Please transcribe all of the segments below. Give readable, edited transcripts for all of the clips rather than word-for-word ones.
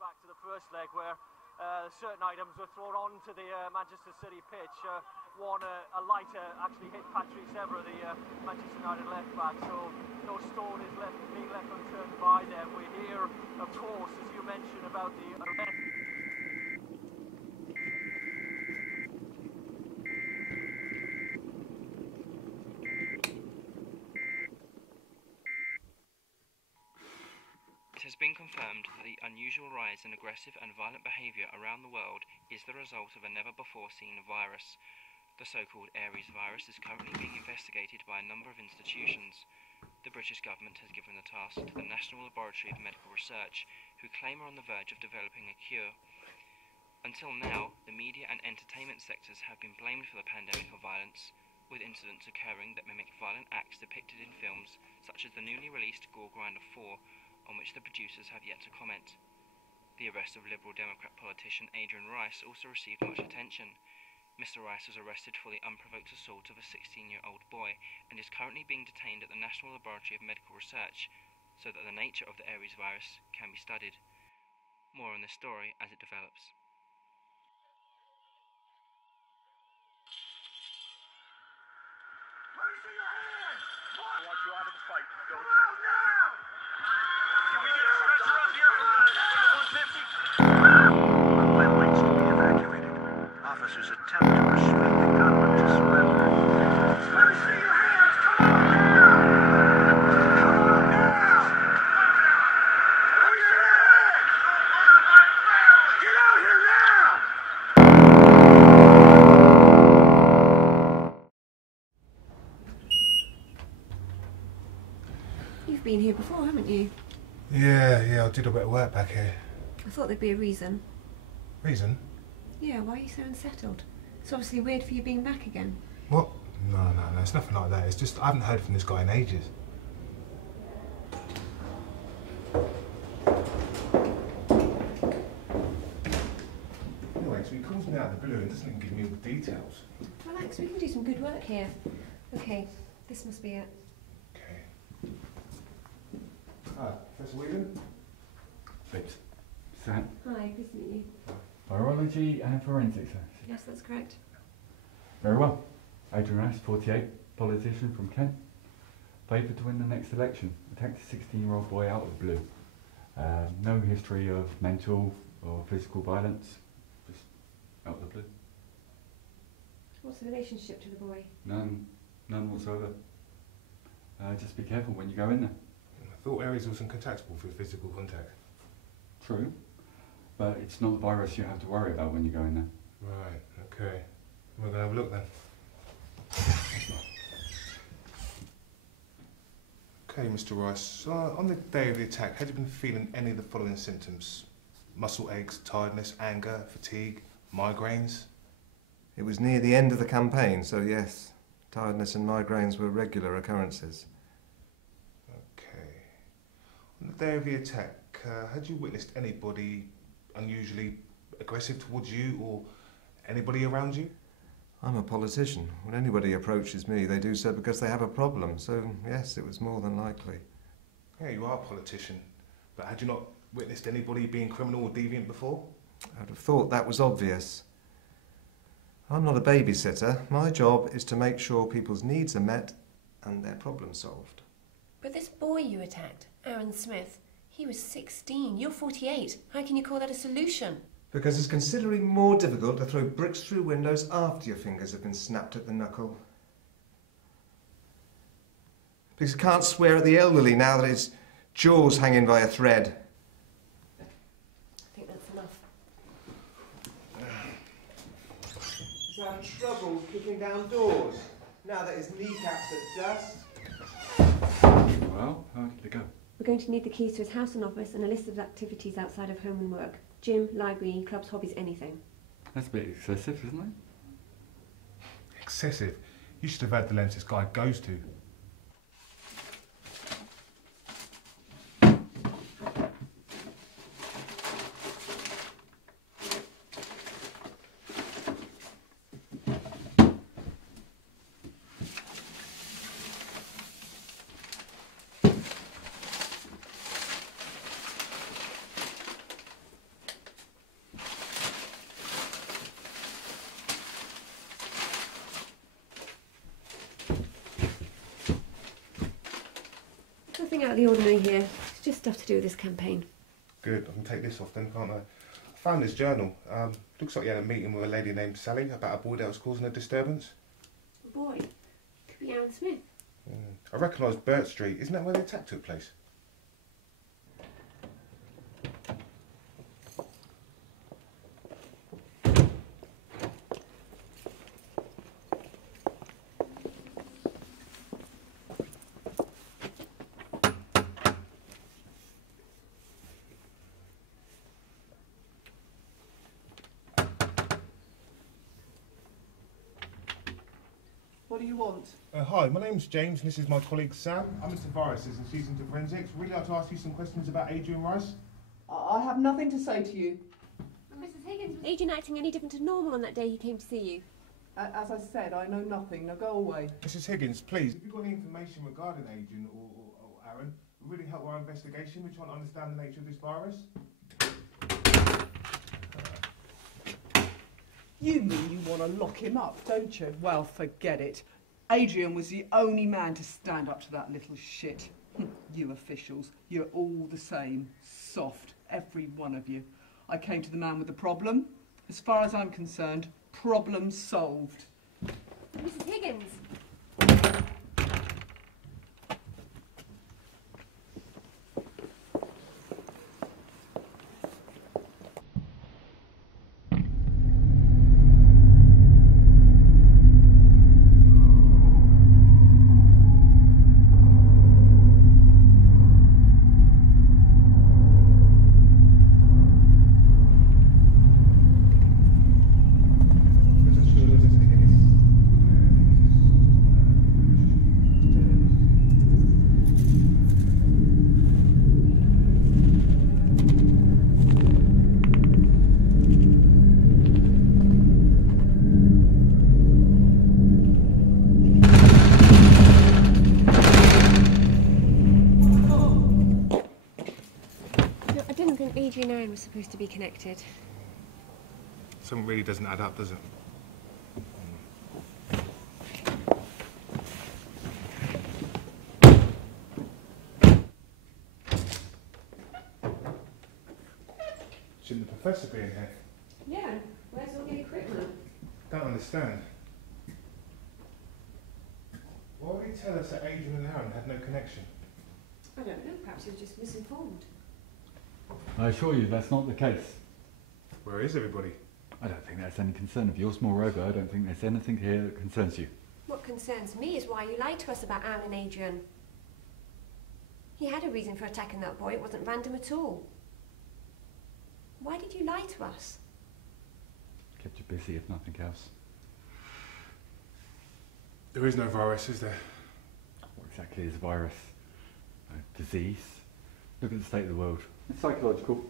back to the first leg where certain items were thrown onto the Manchester City pitch. A lighter actually hit Patrick Evra, the Manchester United left back, so no stone is being left unturned by them. We hear, of course, as you mentioned, about the arrest. It has been confirmed that the unusual rise in aggressive and violent behaviour around the world is the result of a never-before-seen virus. The so-called Aries virus is currently being investigated by a number of institutions. The British government has given the task to the National Laboratory of Medical Research, who claim are on the verge of developing a cure. Until now, the media and entertainment sectors have been blamed for the pandemic of violence, with incidents occurring that mimic violent acts depicted in films such as the newly released Gore Grinder 4, on which the producers have yet to comment. The arrest of Liberal Democrat politician Adrian Rice also received much attention. Mr. Rice was arrested for the unprovoked assault of a 16-year-old boy and is currently being detained at the National Laboratory of Medical Research so that the nature of the Aries virus can be studied. More on this story as it develops. Let me see your hands! I want you out of the fight. Go. Come out now! Can we get a stretcher up here from the 150? Waypoints to be evacuated. Officers attempt to persuade the gunman to surrender. Let me see your hands! Come on now! Come on now! Let me see your hands! Get out here now! You've been here before, haven't you? Yeah, I did a bit of work back here. I thought there'd be a reason. Reason? Yeah, why are you so unsettled? It's obviously weird for you being back again. What? No, it's nothing like that. It's just I haven't heard from this guy in ages. Anyway, so he calls me out of the blue and doesn't even give me all the details. Relax, we can do some good work here. Okay, this must be it. Okay. Hi, Professor Whelan? It's Sam. Hi, good to meet you. Virology and forensics. Yes, that's correct. Very well. Adrian Rice, 48, politician from Kent. Favoured to win the next election. Attacked a 16-year-old boy out of the blue. No history of mental or physical violence. Just out of the blue. What's the relationship to the boy? None whatsoever. Just be careful when you go in there. I thought Aries wasn't contactable through physical contact. True. But it's not the virus you have to worry about when you go in there. Right, okay. We're going to have a look then. Okay, Mr. Rice. On the day of the attack, had you been feeling any of the following symptoms? Muscle aches, tiredness, anger, fatigue, migraines? It was near the end of the campaign, so yes, tiredness and migraines were regular occurrences. Okay. On the day of the attack, had you witnessed anybody unusually aggressive towards you or anybody around you? I'm a politician. When anybody approaches me, they do so because they have a problem, so yes, it was more than likely. Yeah, you are a politician, but had you not witnessed anybody being criminal or deviant before? I'd have thought that was obvious. I'm not a babysitter. My job is to make sure people's needs are met and their problems solved. But this boy you attacked, Aaron Smith, he was 16. You're 48. How can you call that a solution? Because it's considerably more difficult to throw bricks through windows after your fingers have been snapped at the knuckle. Because I can't swear at the elderly now that his jaw's hanging by a thread. I think that's enough. He's having trouble kicking down doors, now that his kneecaps are dust. Well, how did it go? We're going to need the keys to his house and office and a list of activities outside of home and work. Gym, library, clubs, hobbies, anything. That's a bit excessive, isn't it? Excessive? You should have had the lengths this guy goes to. Nothing out of the ordinary here. It's just stuff to do with this campaign. Good, I can take this off then, can't I? I found this journal. Looks like you had a meeting with a lady named Sally about a boy that was causing a disturbance. A boy? Could be Aaron Smith. I recognise Burt Street. Isn't that where the attack took place? What do you want? Hi, my name's James and this is my colleague Sam. I'm Mr. Viruses and she's into forensics. We'd like to ask you some questions about Adrian Rice. I have nothing to say to you. Mrs. Higgins, was Adrian acting any different to normal on that day he came to see you? As I said, I know nothing. Now go away. Mrs. Higgins, please, if you've got any information regarding Adrian or Aaron, it would really help our investigation. We're trying to understand the nature of this virus. You mean you want to lock him up, don't you? Well, forget it. Adrian was the only man to stand up to that little shit. You officials, you're all the same. Soft, every one of you. I came to the man with the problem. As far as I'm concerned, problem solved. Mrs. Higgins! Adrian and Aaron were supposed to be connected. Something really doesn't add up, does it? Shouldn't the professor be in here? Yeah, where's all the equipment? Don't understand. Why would he tell us that Adrian and Aaron had no connection? I don't know, perhaps he was just misinformed. I assure you that's not the case. Where is everybody? I don't think that's any concern of yours. Moreover, I don't think there's anything here that concerns you. What concerns me is why you lied to us about Aaron and Adrian. He had a reason for attacking that boy. It wasn't random at all. Why did you lie to us? Kept you busy, if nothing else. There is no virus, is there? What exactly is a virus? A disease? Look at the state of the world. It's psychological.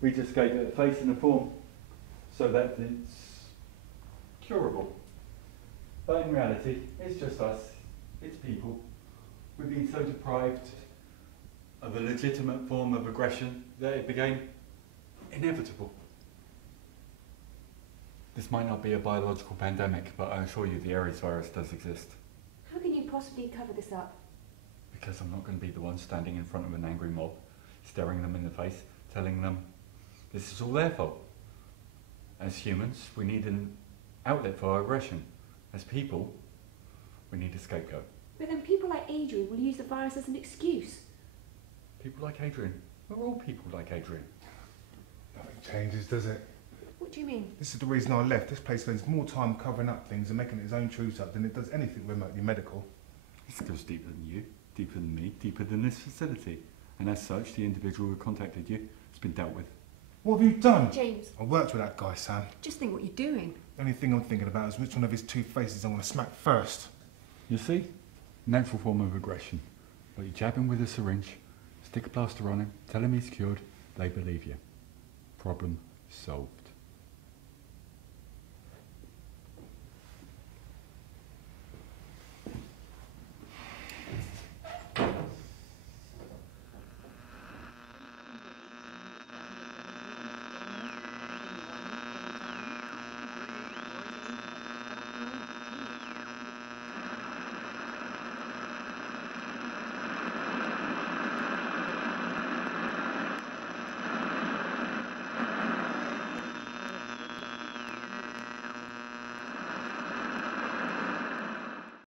We just gave it a face and a form so that it's curable. But in reality, it's just us. It's people. We've been so deprived of a legitimate form of aggression that it became inevitable. This might not be a biological pandemic, but I assure you the Aries virus does exist. How can you possibly cover this up? Because I'm not going to be the one standing in front of an angry mob, staring them in the face, telling them this is all their fault. As humans, we need an outlet for our aggression. As people, we need a scapegoat. But then people like Adrian will use the virus as an excuse. People like Adrian. We're all people like Adrian. Nothing changes, does it? What do you mean? This is the reason I left. This place spends more time covering up things and making its own truths up than it does anything remotely medical. This goes deeper than you, deeper than me, deeper than this facility. And as such, the individual who contacted you has been dealt with. What have you done? James. I worked with that guy, Sam. Just think what you're doing. The only thing I'm thinking about is which one of his two faces I want to smack first. You see? Natural form of aggression. But you jab him with a syringe, stick a plaster on him, tell him he's cured, they believe you. Problem solved.